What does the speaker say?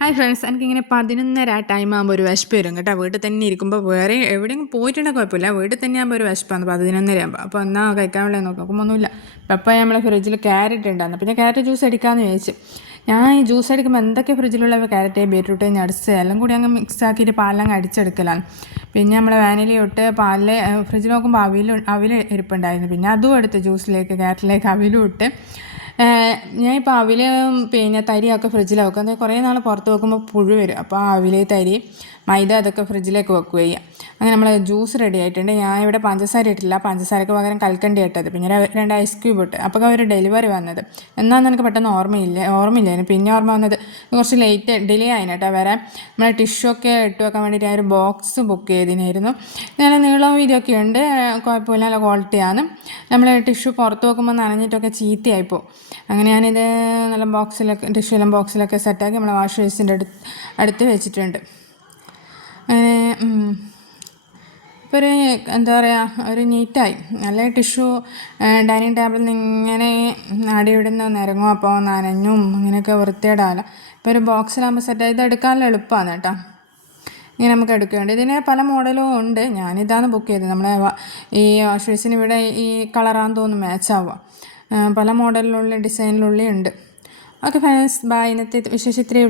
Hi friends, എനിക്കിങ്ങനെ 11:30 ആ time ആകുമ്പോൾ ഒരു വിശപ്പ് വരും കേട്ടോ. വീട്ടിൽ തന്നെ ഇരിക്കുമ്പോൾ വേറെ എവിടെയെങ്കിലും പോയിട്ടുണ്ടെങ്കിൽ കുഴപ്പമില്ല, വീട്ടിൽ തന്നെ ആകുമ്പോൾ ഒരു വിശപ്പാണ് 11:30 ആകുമ്പോൾ. അപ്പോൾ എന്നാ കഴിക്കാനുള്ള നോക്കുമ്പോൾ പപ്പ നമ്മളെ ഫ്രിഡ്ജിൽ ക്യാരറ്റ് ഉണ്ടായിരുന്നു. പിന്നെ ക്യാരറ്റ് ജ്യൂസ് അടിക്കാമെന്ന് വിചാരിച്ചു. ഞാൻ ഈ ജ്യൂസ് അടിക്കുമ്പോൾ എന്തൊക്കെ ഫ്രിഡ്ജിലുള്ള ക്യാരറ്റ്, ബീറ്റ്റൂട്ട്, നട്ട്സ് എല്ലാം കൂടി അങ്ങ് മിക്സ് ആക്കിയിട്ട് പാലെല്ലാം അടിച്ചെടുക്കലാണ്. പിന്നെ നമ്മൾ വാനില ഇട്ട് പാലിൽ ഫ്രിഡ്ജിൽ നോക്കുമ്പോൾ അവിൽ ഇരിപ്പുണ്ടായിരുന്നു. പിന്നെ അതും എടുത്ത് ജ്യൂസിലേക്ക് ക്യാരറ്റിലേക്ക് അവിലും ഇട്ട് ഞാനിപ്പോൾ അവിൽ പിന്നെ തരിയൊക്കെ ഫ്രിഡ്ജിൽ വെക്കും. അത് കുറേ നാൾ പുറത്ത് വെക്കുമ്പോൾ പുഴു വരും. അപ്പോൾ ആ അവിൽ, തരി, മൈദ അതൊക്കെ ഫ്രിഡ്ജിലേക്ക് വെക്കുക ചെയ്യുക. അങ്ങനെ നമ്മൾ ജ്യൂസ് റെഡി ആയിട്ടുണ്ട്. ഞാൻ ഇവിടെ പഞ്ചസാര ഇട്ടില്ല, പഞ്ചസാരക്ക് പകരം കൽക്കണ്ടി ഇട്ടത്, പിന്നെ 2 ഐസ് ക്യൂബ് ഇട്ട്. അപ്പോൾ ഒരു ഡെലിവറി വന്നത് എന്നാന്ന് എനിക്ക് പെട്ടെന്ന് ഓർമ്മയില്ലായിരുന്നു. പിന്നെ ഓർമ്മ വന്നത് കുറച്ച് ഡിലേ ആയിന് കേട്ടോ വരാൻ. നമ്മളെ ടിഷ്യൂ ഒക്കെ ഇട്ട് വെക്കാൻ വേണ്ടിയിട്ട് ഒരു ബോക്സ് ബുക്ക് ചെയ്തിനായിരുന്നു. നല്ല നീളവും വീതിയൊക്കെ ഉണ്ട്, കുഴപ്പമില്ല, നല്ല ക്വാളിറ്റിയാണ്. നമ്മൾ ടിഷ്യൂ പുറത്ത് വെക്കുമ്പോൾ നനഞ്ഞിട്ടൊക്കെ ചീത്തയായിപ്പോൾ. അങ്ങനെ ഞാനിത് നല്ല ടിഷ്യൂ ബോക്സിലൊക്കെ സെറ്റാക്കി നമ്മളെ വാഷ് ബേസിൻ്റെ അടുത്ത് വെച്ചിട്ടുണ്ട്. അങ്ങനെ ഇപ്പോൾ ഒരു എന്താ പറയുക, ഒരു നീറ്റായി നല്ല ടിഷ്യൂ ഡൈനിങ് ടേബിളിൽ നിന്ന് ഇങ്ങനെ അടിയിടുന്ന നിരങ്ങും, അപ്പോൾ നനഞ്ഞും അങ്ങനെയൊക്കെ വൃത്തിയിടാമല്ലോ. ഇപ്പോൾ ഒരു ബോക്സിലാകുമ്പോൾ സെറ്റായി, ഇത് എടുക്കാനുള്ള എളുപ്പമാണ് കേട്ടോ. ഇങ്ങനെ നമുക്ക് എടുക്കുകയുണ്ട്. ഇതിന് പല മോഡലും ഉണ്ട്. ഞാനിതാണ് ബുക്ക് ചെയ്തത്. നമ്മളെ ഈ വാഷ് ബേസിന് ഇവിടെ ഈ കളറാണെന്ന് തോന്നുന്നു മാച്ചാവുക. പല മോഡലിലുള്ള ഡിസൈനിലുള്ള ഉണ്ട്. Okay friends, bye. ഇന്നത്തെ വിശേഷം ഇത്രയേ